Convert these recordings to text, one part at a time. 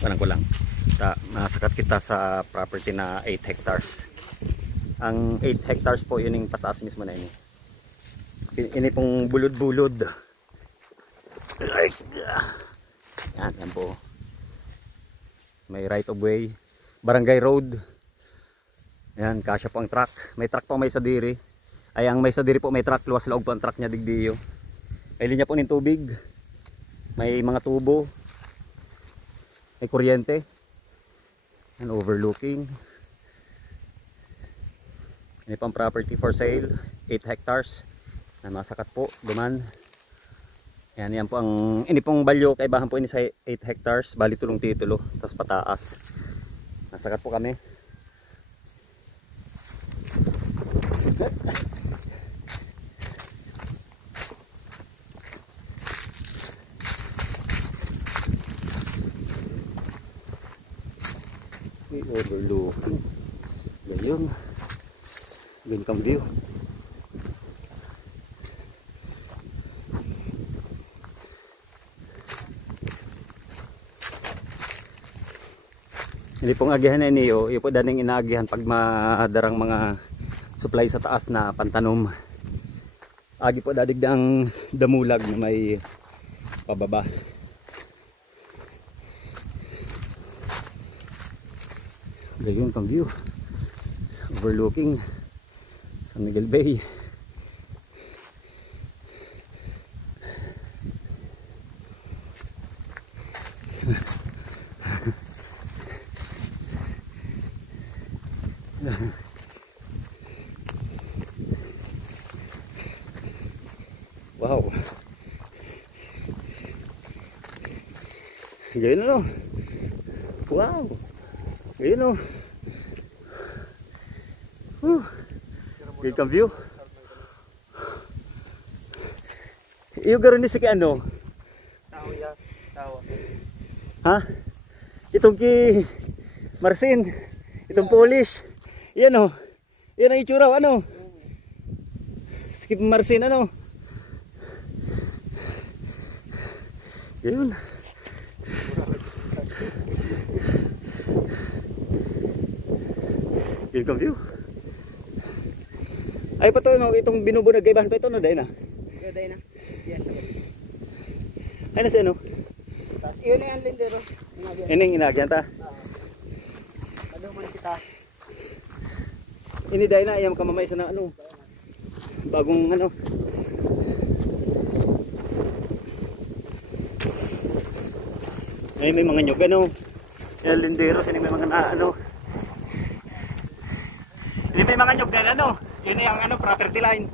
Parang ko lang. Nasakat kita sa property na 8 hectares. Ang 8 hectares po, yun yung pataas mismo na ini. Ini pong bulod-bulod. Yan po. May right of way. Barangay road. Yan, kasya po ang truck. May truck po may sadiri. Ay, ang may sadiri po may truck. Luwas laog po ang truck niya digdiyo. May linya po ng tubig. May mga tubo. May kuryente. And overlooking. Ini pang property for sale. 8 hectares. Na masakat po. Duman. Yan po ang ini pong balyo. Kaibahan po ini sa 8 hectares. Bali tulong titulo. Tapos pataas. Nasakat po kami. Overlooking. Gayon. Gayon kang view. Hindi pong agihan na niyo. Iyo po daning inaagihan pag madarang mga supply sa taas na pantanom. Agi po dadig ang damulag na may pababa. Gayon kang view. Overlooking San Miguel Bay. Wow. Gayon no. Wow. Gayon no. Gayon kang view. Iyo garon ni si ano? Tao ya, tao. Ha? Itong ki Marcin, itong Polish. Yan oh. Yan ang itsura ano? Skip Marcin ano? Gayon. Gayon kang view. Ay pa to no, itong binubunag kaibahan pa ito no, dahil na. Dahil na. Yes. Ay na siya no. Tapos iyon na yung lindero. Yan yung inagyan ta. Maduman kita. Ini dahil na, ayam kamamay sa na ano. Bagong ano. Ay may mga nyug ano. Yung lindero, sini may mga na ano. Ini may mga nyug na ano. Yun yung ano, property line.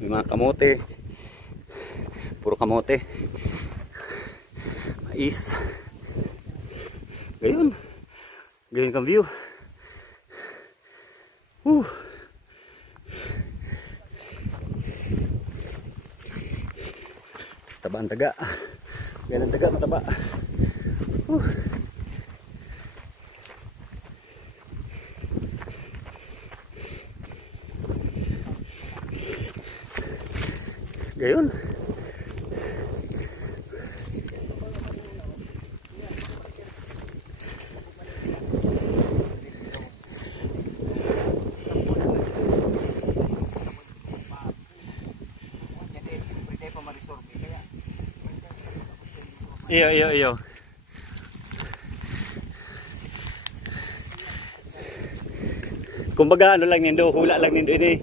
May mga kamote. Puro kamote. Mais. Gayon. Gayon kang view. Taba ang taga. Gayon ang taga, mataba. Gayon. Iyo. Kumbaga ano lang nindo, hula lang nindo ini.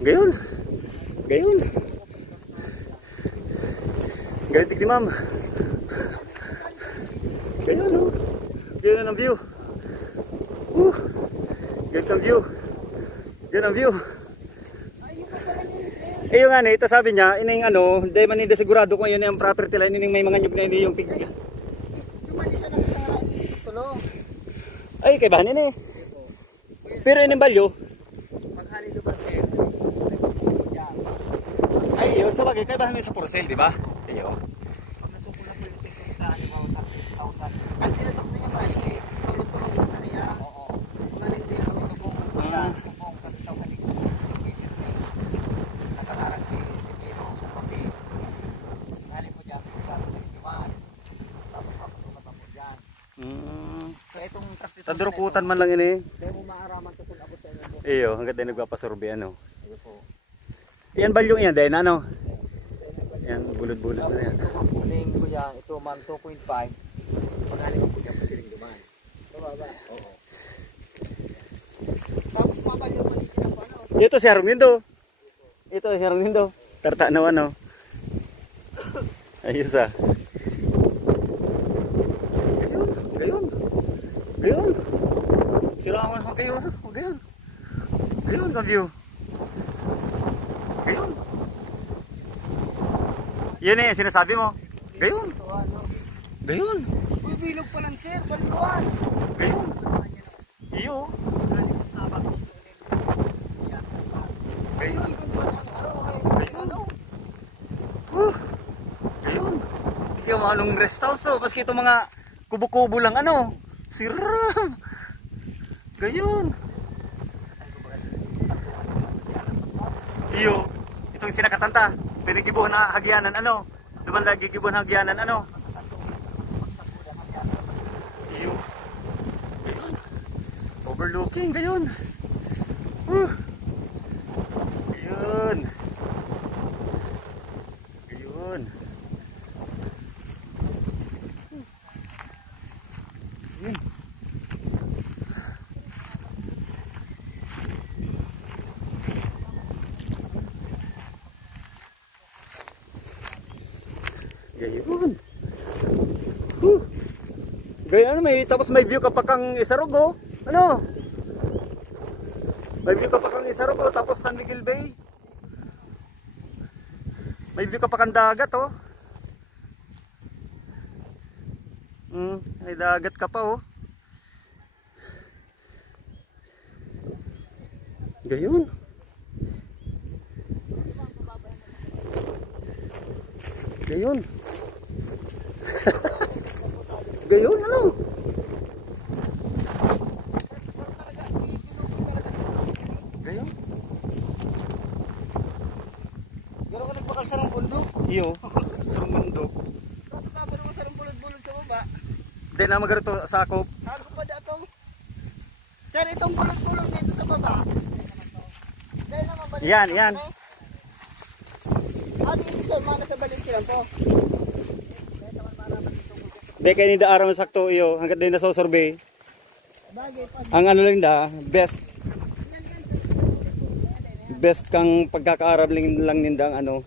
Gayon. Gayon tignan ma'am. Gayon no. Gayon ang view. Gayon ang view. Gayon ang view. Eh yung ano, ito sabi niya, ining ano, hindi man hindi sigurado kung yun yung property line, ining may mga nyug na hindi yung pig. Ay, kay bahan yun eh. Pero ining balyo. Maghali doon ba sir? sa bagay, kaya bahan mo sa for sale, di ba? Iyo. Pag nasuko na po yung sikong sa halimbawa 30,000. Ang tinatak na siya kasi tulog-tulog na niya. Oo. Maling din ako kung kung itaw ka next nakakarang din si Pino sa pati. Ngali mo dyan sa siwan. Tapos paputukat mo dyan. So itong truck dito. Sa durukutan man lang ini. Kaya mo maaraman ito kung abot sa inyo. Iyo, hanggang din nagpapasurvey ano. Ayun po. Yan balyong yan, din ano? Yan, bulod-bulod na yan. Kuling ko yan, ito man 2.5. Magaling ko yan pa siling duman. Baba. Oo. Tapos mabal yung balik ng ano. Ito si Harong Nindo. Ito si Harong Nindo. Tarta na ano. Ayos ah. Gayon. Gayon. Silangan mo gayon. Gayon. Gayon ka view. Gayon. Yun eh, sinasabi mo. Gayon. Gayon. Uy, bilog pa lang sir, baluan. Gayon. Iyo. Gayon. Gayon. Gayon. Hindi ka anong rest house oh. Paski ito mga kubo-kubo lang ano. Siram. Gayon. Iyo. Itong sinakatanta. Pinagibuhan na hagyanan ano. Duman lagi gibuhan hagyanan ano. Iyo. Gayon. Overlooking. Gayon. Gayon. Gayon. Gayon. Gayon ano may tapos may view ka pa kang Isarog oh. Ano? May view ka pa kang Isarog oh, tapos San Miguel Bay. May view ka pa kang dagat oh. May dagat ka pa oh. Gayon. Gayon. Gayon ano? Gayon. Gano'n ka nagpakal sa ng bundok. Iyo. Sa bundok. Tapos na ba naman sa ng bulod-bulod sa baba? Hindi na magaro to sakop. Ano ba dato? Sir, itong bulod-bulod dito sa baba. Dahil naman balik. Yan, yan. Dito sir, mga sa balik yan to. Hindi kayo ni daaraw sakto iyo hanggat din nasosurvey. Bagay pa. Ang ano lang da, best kang pagkakaarab lang nindang ano.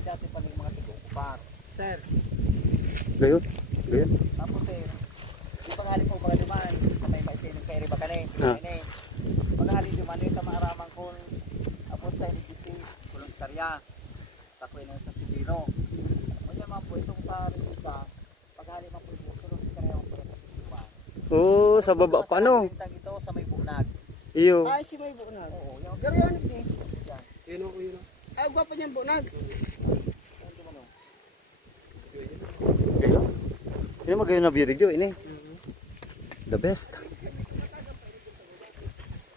Dati pa ng mga tigupar. Sir. Gayon. Gayon. Tapos sir, di pangali po mga duman. May maisinong kairi ba kanay? Pangali duman, ito maaraman kung abot sa NGC, kulong karya. Takoy na sa Sibiro. O yan mga po, itong sa Rizika, paghali mga po yung kulong karya ang pala sa Sibiro. Oh, sa baba pa ano? Ito sa may bunag. Iyo. Ay, si may bunag. Oo, yung garyanig eh. Yun o, yun o. Ay, gwapo niyang bunag. Gayon. Ini mo gayon na video ini. The best.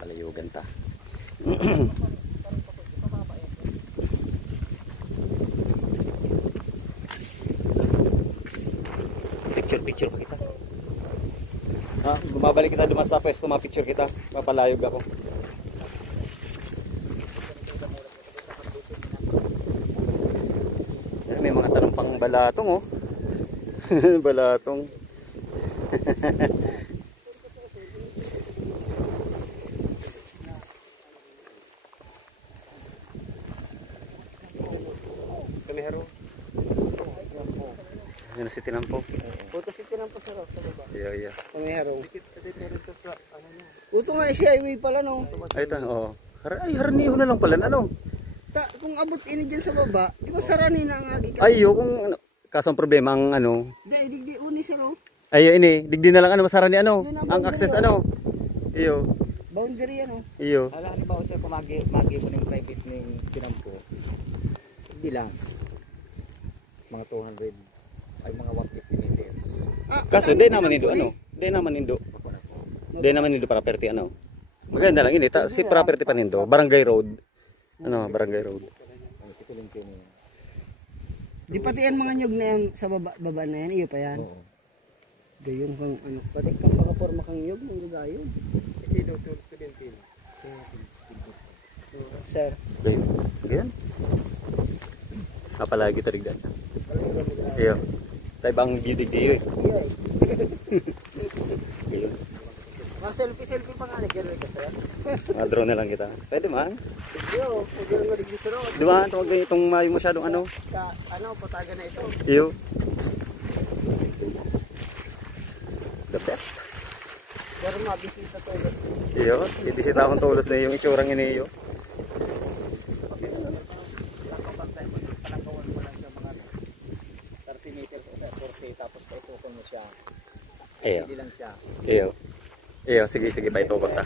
Palayugan ta. Picture pa kita. Ha, bumabalik kita duman sa pwesto, ma-picture kita. Mapalayog ako. Yan, may mga tanong pang balatong oh. Balatong. Kami haro. Yan si Tinampo. Puto si Tinampo sa baba. Yeah. Kami harong. Puto nga siya, highway pala no. Ay, ito, oo. Ay, haraniho na lang pala, ano? Kung abot ini dyan sa baba, di ko sarani na ang agi ka. Ay, kung ano, kasang problema ang ano. Dahil digdi uni siya no. Ay, ini, digdi na lang ano, masarani ano, ang access ano. Iyo. Boundary yan oh. Iyo. Halimbawa sir, kung magi mo ng private ng pinampo, hindi lang. Mga 200 ay mga 150 meters. Kaso di naman indo ano? Di naman indo. Di naman indo property ano. Maganda lang ini si property pa nindo, Barangay Road. Ano, Barangay Road. Di pati yan mga nyug na yan sa baba na yan, iyo pa yan. Oo. Gayong kang ano, pati kang makaporma kang nyug ng gagayod. Kasi daw tulad ko din pin. Sir. Ganyan. Apalagi tarigdan. Iyo. Tay bang gidig diyo. Iyo eh. Iyo. Mga selfie pa nga nag-gano'n ka sir. Drone na lang kita. Pwede man. Iyo, pwede rin nga dito ron. Dumaan tawag itong mayo masyadong ano. Sa ano, pataga na ito. Iyo. The best. Pero mabisita to ulit. Iyo, ibisita akong tulos na yung itsurang iniyo. Nakapantay mo, palangkawan mo lang sa mga 30 meters o 40, tapos paitukon mo siya. Iyo. Hindi lang siya. Iyo. Iyo, sige, pa ito ta.